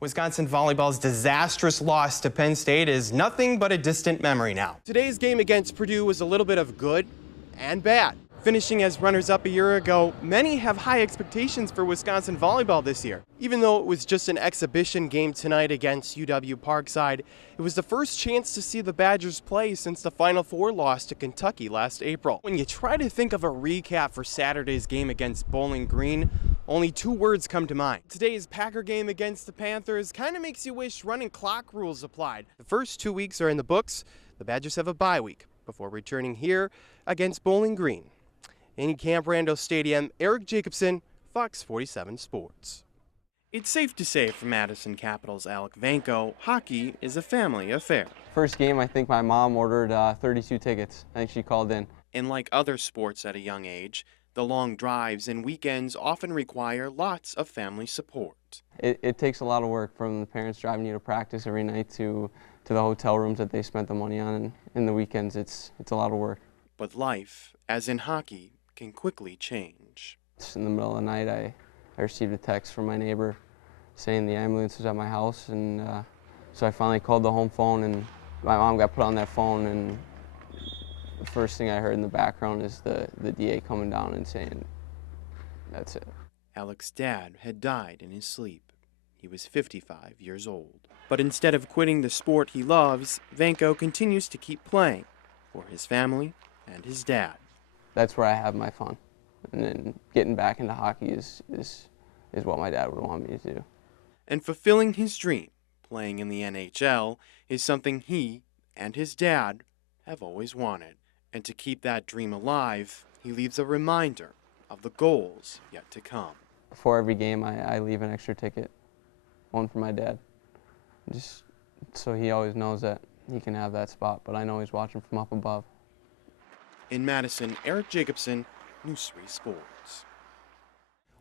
Wisconsin volleyball's disastrous loss to Penn State is nothing but a distant memory now. Today's game against Purdue was a little bit of good and bad. Finishing as runners-up a year ago, many have high expectations for Wisconsin volleyball this year. Even though it was just an exhibition game tonight against UW Parkside, it was the first chance to see the Badgers play since the Final Four loss to Kentucky last April. When you try to think of a recap for Saturday's game against Bowling Green, only two words come to mind. Today's Packer game against the Panthers kind of makes you wish running clock rules applied. The first 2 weeks are in the books. The Badgers have a bye week before returning here against Bowling Green. In Camp Randall Stadium, Eric Jacobson, Fox 47 Sports. It's safe to say for Madison Capital's Alec Vanko, hockey is a family affair. First game, I think my mom ordered 32 tickets. I think she called in. And like other sports at a young age, the long drives and weekends often require lots of family support. It takes a lot of work, from the parents driving you to practice every night to the hotel rooms that they spent the money on. And in the weekends, it's a lot of work. But life, as in hockey, can quickly change. In the middle of the night, I received a text from my neighbor saying the ambulance was at my house, and so I finally called the home phone, and my mom got put on that phone, and the first thing I heard in the background is the DA coming down and saying, "That's it." Alec's dad had died in his sleep. He was 55 years old. But instead of quitting the sport he loves, Vanko continues to keep playing for his family and his dad. That's where I have my fun. And then getting back into hockey is what my dad would want me to do. And fulfilling his dream, playing in the NHL, is something he and his dad have always wanted. And to keep that dream alive, he leaves a reminder of the goals yet to come. Before every game, I leave an extra ticket, one for my dad, just so he always knows that he can have that spot, but I know he's watching from up above. In Madison, Eric Jacobson, News 3 Sports.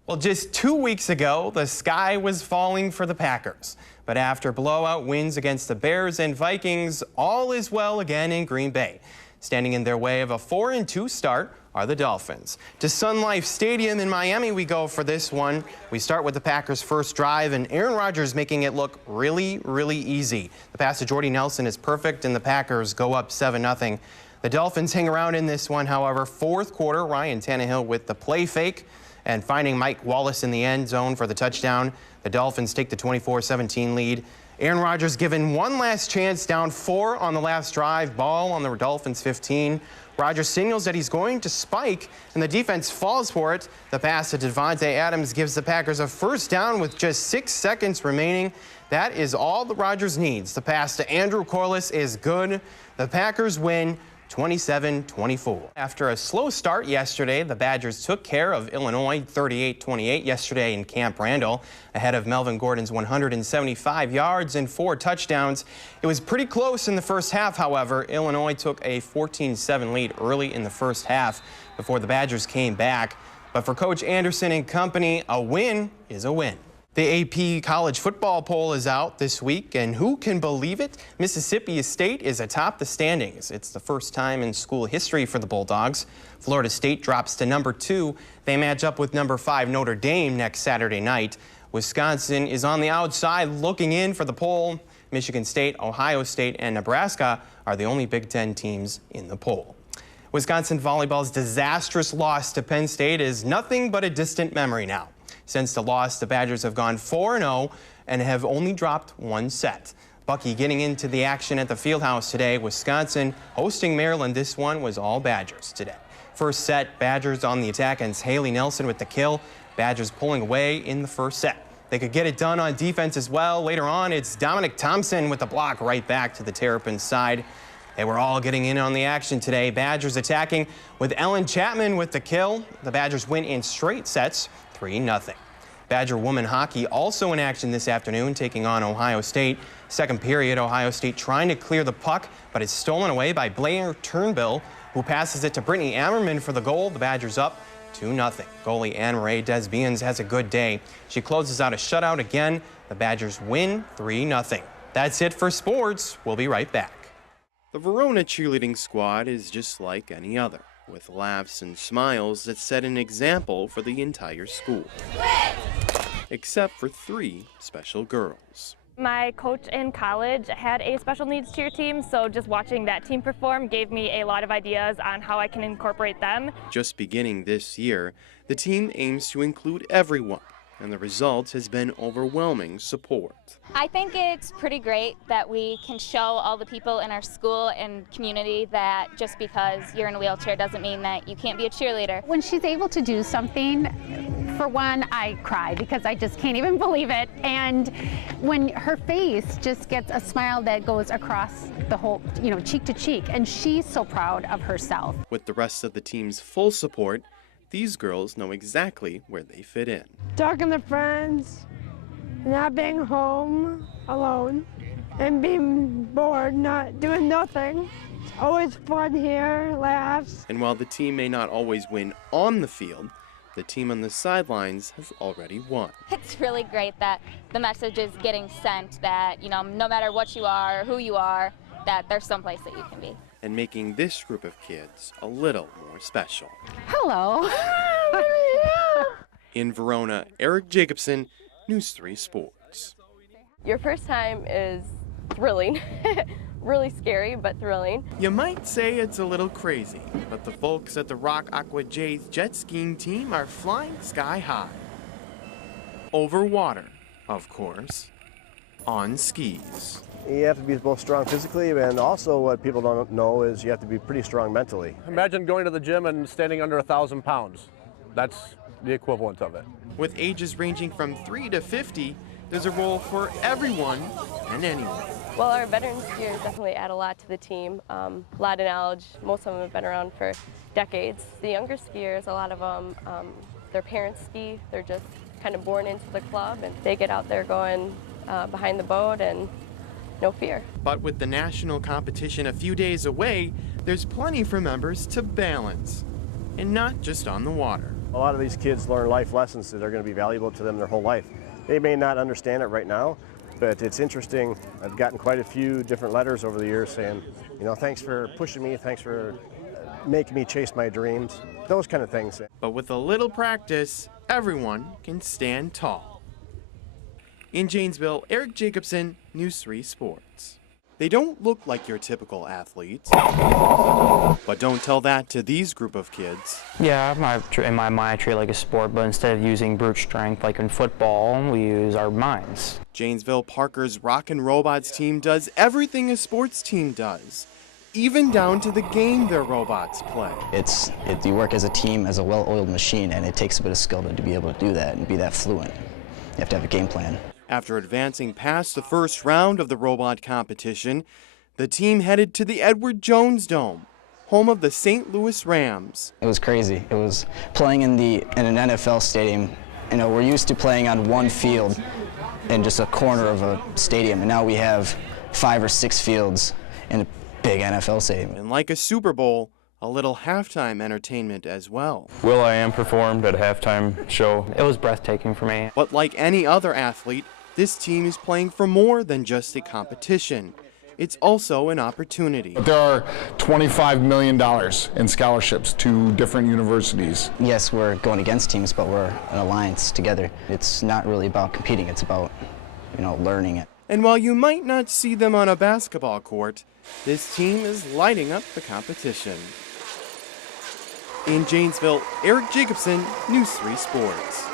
Well, just 2 weeks ago, the sky was falling for the Packers. But after blowout wins against the Bears and Vikings, all is well again in Green Bay. Standing in their way of a 4-2 start are the Dolphins. To Sun Life Stadium in Miami we go for this one. We start with the Packers' first drive, and Aaron Rodgers making it look really, really easy. The pass to Jordy Nelson is perfect, and the Packers go up 7-0. The Dolphins hang around in this one, however. Fourth quarter, Ryan Tannehill with the play fake and finding Mike Wallace in the end zone for the touchdown. The Dolphins take the 24-17 lead. Aaron Rodgers given one last chance, down 4 on the last drive, ball on the Dolphins 15. Rodgers signals that he's going to spike, and the defense falls for it. The pass to Devontae Adams gives the Packers a first down with just 6 seconds remaining. That is all that Rodgers needs. The pass to Andrew Corliss is good. The Packers win 27-24. After a slow start yesterday, the Badgers took care of Illinois 38-28 yesterday in Camp Randall, ahead of Melvin Gordon's 175 yards and 4 touchdowns. It was pretty close in the first half, however. Illinois took a 14-7 lead early in the first half before the Badgers came back. But for Coach Anderson and company, a win is a win. The AP college football poll is out this week, and who can believe it? Mississippi State is atop the standings. It's the first time in school history for the Bulldogs. Florida State drops to number 2. They match up with number 5 Notre Dame next Saturday night. Wisconsin is on the outside looking in for the poll. Michigan State, Ohio State, and Nebraska are the only Big Ten teams in the poll. Wisconsin volleyball's disastrous loss to Penn State is nothing but a distant memory now. Since the loss, the Badgers have gone 4-0 and have only dropped 1 set. Bucky getting into the action at the Fieldhouse today. Wisconsin hosting Maryland. This one was all Badgers today. First set, Badgers on the attack, and Haley Nelson with the kill. Badgers pulling away in the first set. They could get it done on defense as well. Later on, it's Dominic Thompson with the block right back to the Terrapins side. They were all getting in on the action today. Badgers attacking with Ellen Chapman with the kill. The Badgers win in straight sets, 3-0. Badger women hockey also in action this afternoon, taking on Ohio State. Second period, Ohio State trying to clear the puck, but it's stolen away by Blair Turnbull, who passes it to Brittany Ammerman for the goal. The Badgers up 2-0. Goalie Anne-Marie Desbiens has a good day. She closes out a shutout again. The Badgers win 3-0. That's it for sports. We'll be right back. The Verona cheerleading squad is just like any other, with laughs and smiles that set an example for the entire school. except for 3 special girls. My coach in college had a special needs cheer team, so just watching that team perform gave me a lot of ideas on how I can incorporate them. Just beginning this year, the team aims to include everyone, and the result has been overwhelming support. I think it's pretty great that we can show all the people in our school and community that just because you're in a wheelchair doesn't mean that you can't be a cheerleader. When she's able to do something, for one, I cry because I just can't even believe it. And when her face just gets a smile that goes across the whole, cheek to cheek, and she's so proud of herself. With the rest of the team's full support, these girls know exactly where they fit in. Talking to friends, not being home alone, and being bored, not doing nothing. It's always fun here, laughs. And while the team may not always win on the field, the team on the sidelines has already won. It's really great that the message is getting sent that, no matter what you are, who you are, that there's someplace that you can be. And making this group of kids a little more special. Hello. In Verona, Eric Jacobson, News 3 Sports. Your first time is thrilling. Really scary, but thrilling. You might say it's a little crazy, but the folks at the Rock Aqua Jays jet skiing team are flying sky high. Over water, of course, on skis. You have to be both strong physically, and also what people don't know is you have to be pretty strong mentally. Imagine going to the gym and standing under 1,000 pounds. That's the equivalent of it. With ages ranging from 3 to 50, there's a role for everyone and anyone. Well, our veteran skiers definitely add a lot to the team. A lot of knowledge. Most of them have been around for decades. The younger skiers, a lot of them, their parents ski. They're just kind of born into the club, and they get out there going behind the boat and no fear. But with the national competition a few days away, there's plenty for members to balance, and not just on the water. A lot of these kids learn life lessons that are going to be valuable to them their whole life. They may not understand it right now, but it's interesting. I've gotten quite a few different letters over the years saying, thanks for pushing me, thanks for making me chase my dreams, those kind of things. But with a little practice, everyone can stand tall. In Janesville, Eric Jacobson, News 3 Sports. They don't look like your typical athletes, but don't tell that to these group of kids. Yeah, in my mind I treat it like a sport, but instead of using brute strength like in football, we use our minds. Janesville Parker's Rockin' Robots team does everything a sports team does, even down to the game their robots play. You work as a team, as a well-oiled machine, and it takes a bit of skill to be able to do that and be that fluent. You have to have a game plan. After advancing past the first round of the robot competition, the team headed to the Edward Jones Dome, home of the St. Louis Rams. It was crazy. It was playing in an NFL stadium. We're used to playing on one field in just a corner of a stadium, and now we have 5 or 6 fields in a big NFL stadium. And like a Super Bowl, a little halftime entertainment as well. will.i.am performed at a halftime show. It was breathtaking for me. But like any other athlete, this team is playing for more than just a competition. It's also an opportunity. There are $25 million in scholarships to different universities. Yes, we're going against teams, but we're an alliance together. It's not really about competing, it's about, learning it. And while you might not see them on a basketball court, this team is lighting up the competition. In Janesville, Eric Jacobson, News 3 Sports.